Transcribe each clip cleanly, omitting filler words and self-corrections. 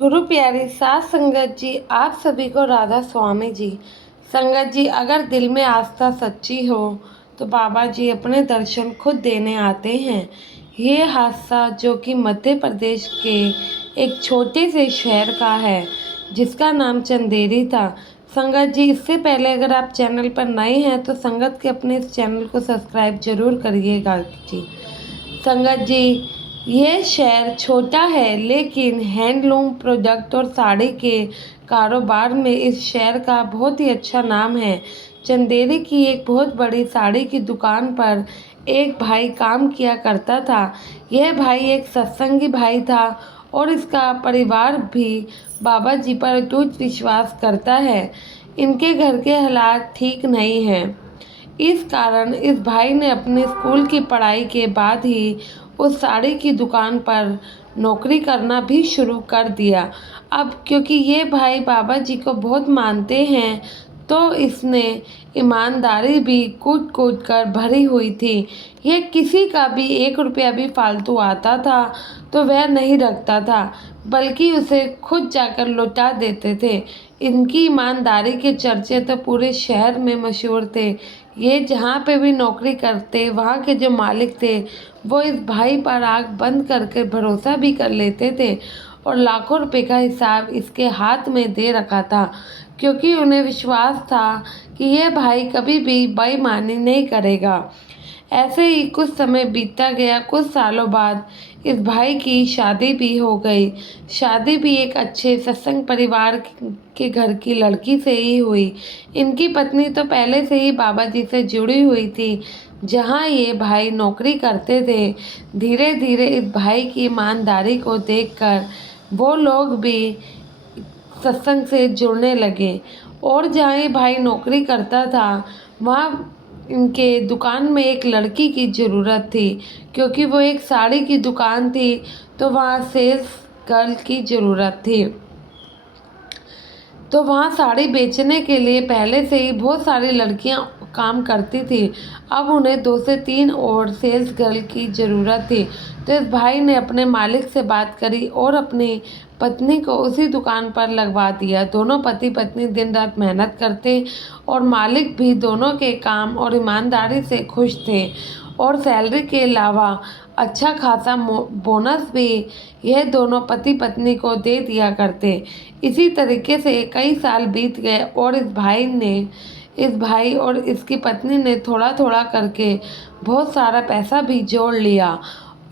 गुरु प्यारी साथ संगत जी, आप सभी को राधा स्वामी जी। संगत जी, अगर दिल में आस्था सच्ची हो तो बाबा जी अपने दर्शन खुद देने आते हैं। ये हादसा जो कि मध्य प्रदेश के एक छोटे से शहर का है जिसका नाम चंदेरी था। संगत जी, इससे पहले अगर आप चैनल पर नए हैं तो संगत के अपने इस चैनल को सब्सक्राइब जरूर करिएगा जी। संगत जी, ये शहर छोटा है लेकिन हैंडलूम प्रोडक्ट और साड़ी के कारोबार में इस शहर का बहुत ही अच्छा नाम है। चंदेरी की एक बहुत बड़ी साड़ी की दुकान पर एक भाई काम किया करता था। यह भाई एक सत्संगी भाई था और इसका परिवार भी बाबा जी पर अटूट विश्वास करता है। इनके घर के हालात ठीक नहीं हैं। इस कारण इस भाई ने अपने स्कूल की पढ़ाई के बाद ही उस साड़ी की दुकान पर नौकरी करना भी शुरू कर दिया। अब क्योंकि ये भाई बाबा जी को बहुत मानते हैं तो इसने ईमानदारी भी कूट कूट कर भरी हुई थी। यह किसी का भी 1 रुपया भी फालतू आता था तो वह नहीं रखता था, बल्कि उसे खुद जाकर लौटा देते थे। इनकी ईमानदारी के चर्चे तो पूरे शहर में मशहूर थे। ये जहाँ पे भी नौकरी करते वहाँ के जो मालिक थे वो इस भाई पर आँख बंद करके भरोसा भी कर लेते थे और लाखों रुपए का हिसाब इसके हाथ में दे रखा था, क्योंकि उन्हें विश्वास था कि यह भाई कभी भी बेईमानी नहीं करेगा। ऐसे ही कुछ समय बीतता गया। कुछ सालों बाद इस भाई की शादी भी हो गई। शादी भी एक अच्छे सत्संग परिवार के घर की लड़की से ही हुई। इनकी पत्नी तो पहले से ही बाबा जी से जुड़ी हुई थी जहाँ ये भाई नौकरी करते थे। धीरे धीरे इस भाई की ईमानदारी को देखकर वो लोग भी सत्संग से जुड़ने लगे और जहाँ ये भाई नौकरी करता था वहाँ इनके दुकान में एक लड़की की ज़रूरत थी, क्योंकि वो एक साड़ी की दुकान थी तो वहाँ सेल्स गर्ल की ज़रूरत थी। तो वहाँ साड़ी बेचने के लिए पहले से ही बहुत सारी लड़कियाँ काम करती थी। अब उन्हें 2 से 3 और सेल्स गर्ल की ज़रूरत थी। तो इस भाई ने अपने मालिक से बात करी और अपनी पत्नी को उसी दुकान पर लगवा दिया। दोनों पति पत्नी दिन रात मेहनत करते और मालिक भी दोनों के काम और ईमानदारी से खुश थे और सैलरी के अलावा अच्छा खासा बोनस भी यह दोनों पति पत्नी को दे दिया करते। इसी तरीके से कई साल बीत गए और इस भाई और इसकी पत्नी ने थोड़ा थोड़ा करके बहुत सारा पैसा भी जोड़ लिया।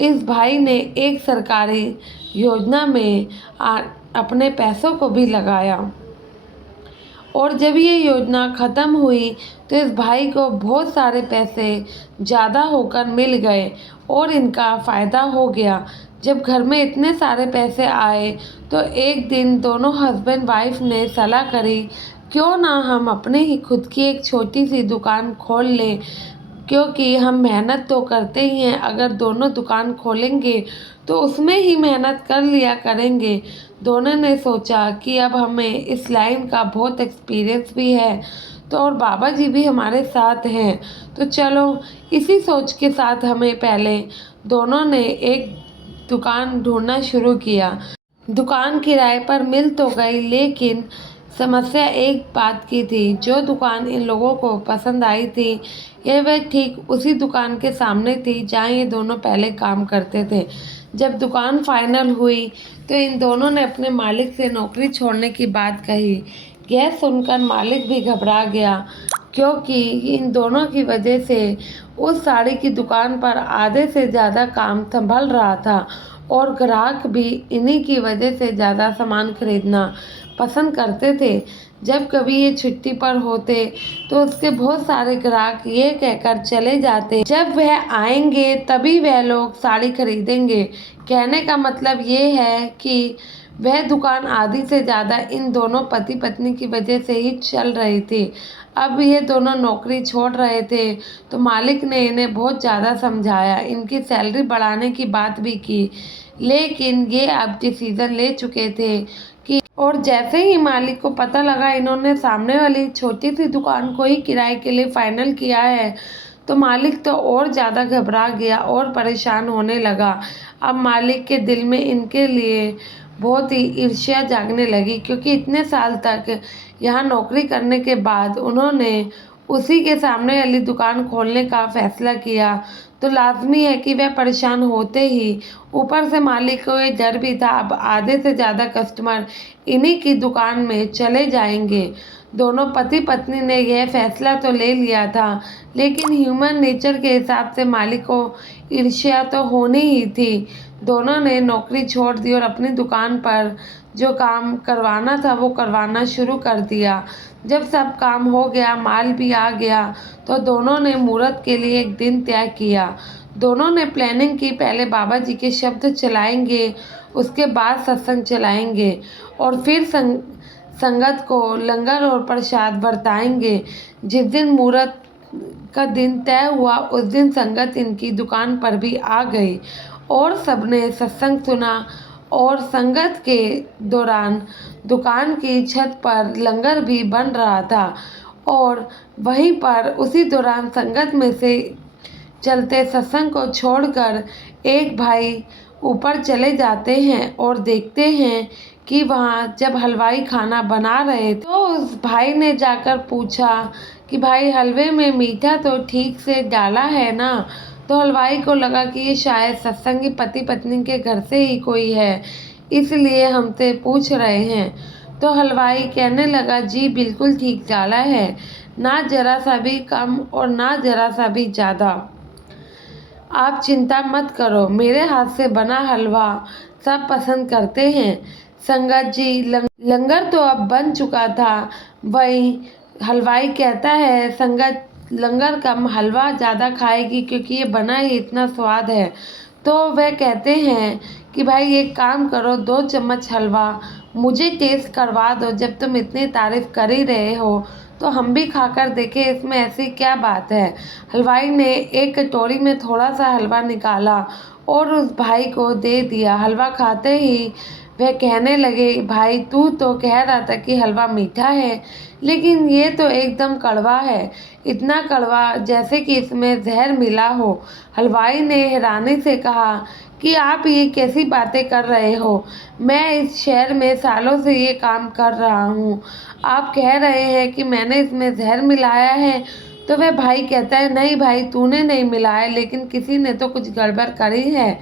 इस भाई ने एक सरकारी योजना में अपने पैसों को भी लगाया और जब ये योजना ख़त्म हुई तो इस भाई को बहुत सारे पैसे ज़्यादा होकर मिल गए और इनका फ़ायदा हो गया। जब घर में इतने सारे पैसे आए तो एक दिन दोनों हस्बैंड वाइफ ने सलाह करी, क्यों ना हम अपने ही खुद की एक छोटी सी दुकान खोल लें, क्योंकि हम मेहनत तो करते ही हैं। अगर दोनों दुकान खोलेंगे तो उसमें ही मेहनत कर लिया करेंगे। दोनों ने सोचा कि अब हमें इस लाइन का बहुत एक्सपीरियंस भी है तो और बाबा जी भी हमारे साथ हैं, तो चलो इसी सोच के साथ हमें पहले दोनों ने एक दुकान ढूंढना शुरू किया। दुकान किराए पर मिल तो गई, लेकिन समस्या एक बात की थी। जो दुकान इन लोगों को पसंद आई थी यह वह ठीक उसी दुकान के सामने थी जहाँ ये दोनों पहले काम करते थे। जब दुकान फाइनल हुई तो इन दोनों ने अपने मालिक से नौकरी छोड़ने की बात कही। यह सुनकर मालिक भी घबरा गया, क्योंकि इन दोनों की वजह से उस साड़ी की दुकान पर आधे से ज़्यादा काम संभल रहा था और ग्राहक भी इन्हीं की वजह से ज़्यादा सामान खरीदना पसंद करते थे। जब कभी ये छुट्टी पर होते तो उसके बहुत सारे ग्राहक ये कहकर चले जाते, जब वह आएंगे तभी वह लोग साड़ी खरीदेंगे। कहने का मतलब ये है कि वह दुकान आधी से ज़्यादा इन दोनों पति पत्नी की वजह से ही चल रही थी। अब ये दोनों नौकरी छोड़ रहे थे तो मालिक ने इन्हें बहुत ज़्यादा समझाया, इनकी सैलरी बढ़ाने की बात भी की, लेकिन ये अब डिसीज़न ले चुके थे कि और जैसे ही मालिक को पता लगा इन्होंने सामने वाली छोटी सी दुकान को ही किराए के लिए फाइनल किया है तो मालिक तो और ज़्यादा घबरा गया और परेशान होने लगा। अब मालिक के दिल में इनके लिए बहुत ही ईर्ष्या जागने लगी, क्योंकि इतने साल तक यहाँ नौकरी करने के बाद उन्होंने उसी के सामने वाली दुकान खोलने का फैसला किया, तो लाजमी है कि वह परेशान होते ही। ऊपर से मालिक को ये डर भी था, अब आधे से ज़्यादा कस्टमर इन्हीं की दुकान में चले जाएंगे। दोनों पति पत्नी ने यह फैसला तो ले लिया था, लेकिन ह्यूमन नेचर के हिसाब से मालिक को ईर्ष्या तो होनी ही थी। दोनों ने नौकरी छोड़ दी और अपनी दुकान पर जो काम करवाना था वो करवाना शुरू कर दिया। जब सब काम हो गया, माल भी आ गया, तो दोनों ने मुहूर्त के लिए एक दिन तय किया। दोनों ने प्लानिंग की, पहले बाबा जी के शब्द चलाएंगे, उसके बाद सत्संग चलाएंगे और फिर संगत को लंगर और प्रसाद बरताएंगे। जिस दिन मुहूर्त का दिन तय हुआ, उस दिन संगत इनकी दुकान पर भी आ गई और सबने सत्संग सुना। और संगत के दौरान दुकान की छत पर लंगर भी बन रहा था और वहीं पर उसी दौरान संगत में से चलते सत्संग को छोड़कर एक भाई ऊपर चले जाते हैं और देखते हैं कि वहाँ जब हलवाई खाना बना रहे थे, तो उस भाई ने जाकर पूछा कि भाई, हलवे में मीठा तो ठीक से डाला है ना? तो हलवाई को लगा कि ये शायद सत्संगी पति पत्नी के घर से ही कोई है, इसलिए हमसे पूछ रहे हैं। तो हलवाई कहने लगा, जी बिल्कुल ठीक डाला है, ना जरा सा भी कम और ना जरा सा भी ज़्यादा। आप चिंता मत करो, मेरे हाथ से बना हलवा सब पसंद करते हैं। संगत जी, लंगर तो अब बन चुका था। वही हलवाई कहता है, संगत लंगर कम, हलवा ज़्यादा खाएगी, क्योंकि ये बना ही इतना स्वाद है। तो वह कहते हैं कि भाई एक काम करो, 2 चम्मच हलवा मुझे टेस्ट करवा दो। जब तुम इतनी तारीफ़ कर ही रहे हो तो हम भी खाकर देखें, इसमें ऐसी क्या बात है। हलवाई ने एक कटोरी में थोड़ा सा हलवा निकाला और उस भाई को दे दिया। हलवा खाते ही वह कहने लगे, भाई तू तो कह रहा था कि हलवा मीठा है, लेकिन ये तो एकदम कड़वा है, इतना कड़वा जैसे कि इसमें जहर मिला हो। हलवाई ने हैरानी से कहा कि आप ये कैसी बातें कर रहे हो? मैं इस शहर में सालों से ये काम कर रहा हूँ, आप कह रहे हैं कि मैंने इसमें जहर मिलाया है? तो वह भाई कहता है, नहीं भाई, तूने नहीं मिलाया, लेकिन किसी ने तो कुछ गड़बड़ करी है।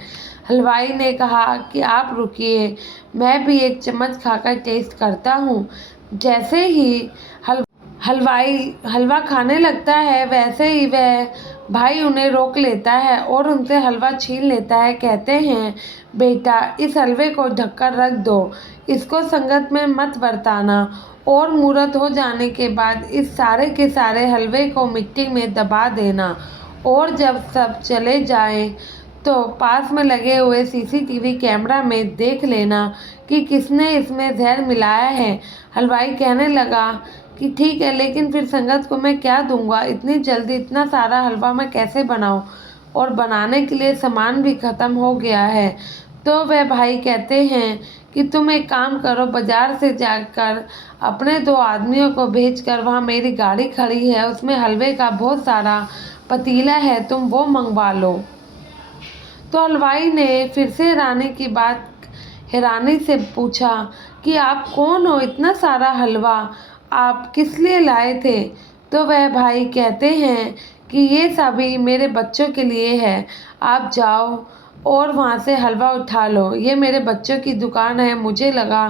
हलवाई ने कहा कि आप रुकिए, मैं भी एक चम्मच खाकर टेस्ट करता हूँ। जैसे ही हलवाई हलवा खाने लगता है, वैसे ही वह भाई उन्हें रोक लेता है और उनसे हलवा छीन लेता है। कहते हैं, बेटा इस हलवे को ढककर रख दो, इसको संगत में मत बरताना, और मुहूर्त हो जाने के बाद इस सारे के सारे हलवे को मिट्टी में दबा देना, और जब सब चले जाएं तो पास में लगे हुए सीसीटीवी कैमरा में देख लेना कि किसने इसमें जहर मिलाया है। हलवाई कहने लगा कि ठीक है, लेकिन फिर संगत को मैं क्या दूंगा? इतनी जल्दी इतना सारा हलवा मैं कैसे बनाऊं? और बनाने के लिए सामान भी ख़त्म हो गया है। तो वह भाई कहते हैं कि तुम एक काम करो, बाज़ार से जाकर अपने 2 आदमियों को भेजकर, वहाँ मेरी गाड़ी खड़ी है, उसमें हलवे का बहुत सारा पतीला है, तुम वो मंगवा लो। तो हलवाई ने फिर से हैरानी से पूछा कि आप कौन हो? इतना सारा हलवा आप किस लिए लाए थे? तो वह भाई कहते हैं कि ये सभी मेरे बच्चों के लिए है, आप जाओ और वहाँ से हलवा उठा लो, ये मेरे बच्चों की दुकान है, मुझे लगा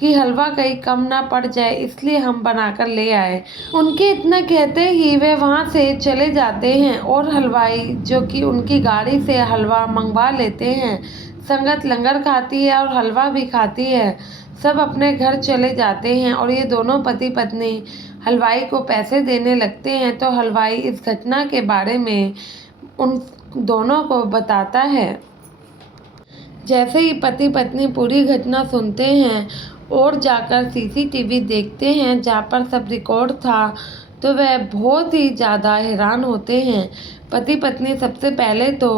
कि हलवा कहीं कम ना पड़ जाए, इसलिए हम बनाकर ले आए। उनके इतना कहते ही वे वहाँ से चले जाते हैं और हलवाई जो कि उनकी गाड़ी से हलवा मंगवा लेते हैं। संगत लंगर खाती है और हलवा भी खाती है। सब अपने घर चले जाते हैं और ये दोनों पति पत्नी हलवाई को पैसे देने लगते हैं। तो हलवाई इस घटना के बारे में उन दोनों को बताता है। जैसे ही पति पत्नी पूरी घटना सुनते हैं और जाकर सीसीटीवी देखते हैं जहाँ पर सब रिकॉर्ड था, तो वह बहुत ही ज़्यादा हैरान होते हैं। पति पत्नी सबसे पहले तो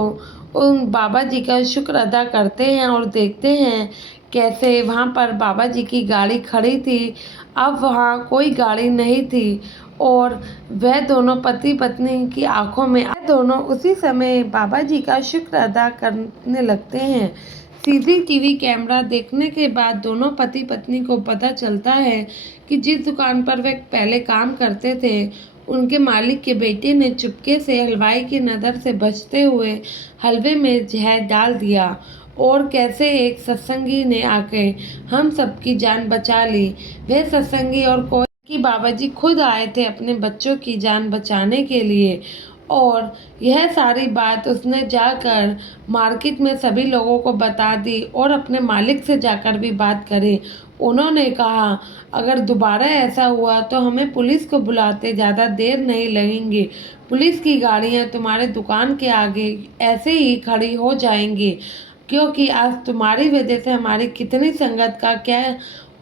उन बाबा जी का शुक्र अदा करते हैं और देखते हैं कैसे वहाँ पर बाबा जी की गाड़ी खड़ी थी, अब वहाँ कोई गाड़ी नहीं थी। और वह दोनों पति पत्नी की आंखों में दोनों उसी समय बाबा जी का शुक्र अदा करने लगते हैं। सीसीटीवी कैमरा देखने के बाद दोनों पति पत्नी को पता चलता है कि जिस दुकान पर वे पहले काम करते थे उनके मालिक के बेटे ने चुपके से हलवाई की नज़र से बचते हुए हलवे में जहर डाल दिया और कैसे एक सत्संगी ने आके हम सबकी जान बचा ली। वह सत्संगी और कोई कि बाबा जी खुद आए थे अपने बच्चों की जान बचाने के लिए और यह सारी बात उसने जाकर मार्केट में सभी लोगों को बता दी और अपने मालिक से जाकर भी बात करी। उन्होंने कहा अगर दोबारा ऐसा हुआ तो हमें पुलिस को बुलाते ज़्यादा देर नहीं लगेंगी। पुलिस की गाड़ियां तुम्हारे दुकान के आगे ऐसे ही खड़ी हो जाएंगी क्योंकि आज तुम्हारी वजह से हमारी कितनी संगत का क्या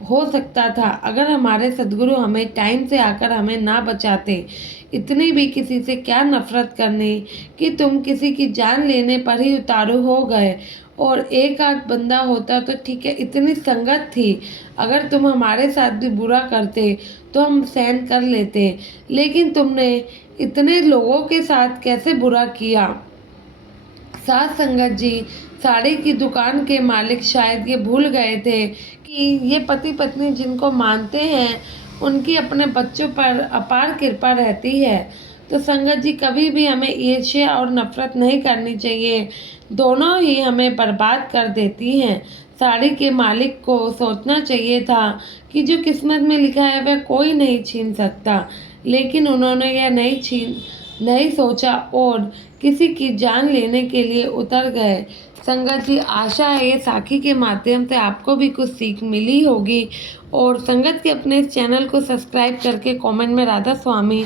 हो सकता था अगर हमारे सद्गुरु हमें टाइम से आकर हमें ना बचाते। इतनी भी किसी से क्या नफरत करनी कि तुम किसी की जान लेने पर ही उतारू हो गए और एक आध बंदा होता तो ठीक है। इतनी संगत थी, अगर तुम हमारे साथ भी बुरा करते तो हम सहन कर लेते, लेकिन तुमने इतने लोगों के साथ कैसे बुरा किया। साथ संगत जी, साड़ी की दुकान के मालिक शायद ये भूल गए थे कि ये पति पत्नी जिनको मानते हैं उनकी अपने बच्चों पर अपार कृपा रहती है। तो संगत जी, कभी भी हमें ईर्ष्या और नफरत नहीं करनी चाहिए, दोनों ही हमें बर्बाद कर देती हैं। साड़ी के मालिक को सोचना चाहिए था कि जो किस्मत में लिखा है वह कोई नहीं छीन सकता, लेकिन उन्होंने यह नहीं सोचा और किसी की जान लेने के लिए उतर गए। संगत जी, आशा है ये साखी के माध्यम से आपको भी कुछ सीख मिली होगी और संगत के अपने इस चैनल को सब्सक्राइब करके कमेंट में राधा स्वामी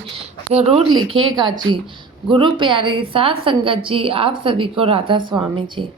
ज़रूर लिखिएगा जी। गुरु प्यारे साथ संगत जी, आप सभी को राधा स्वामी जी।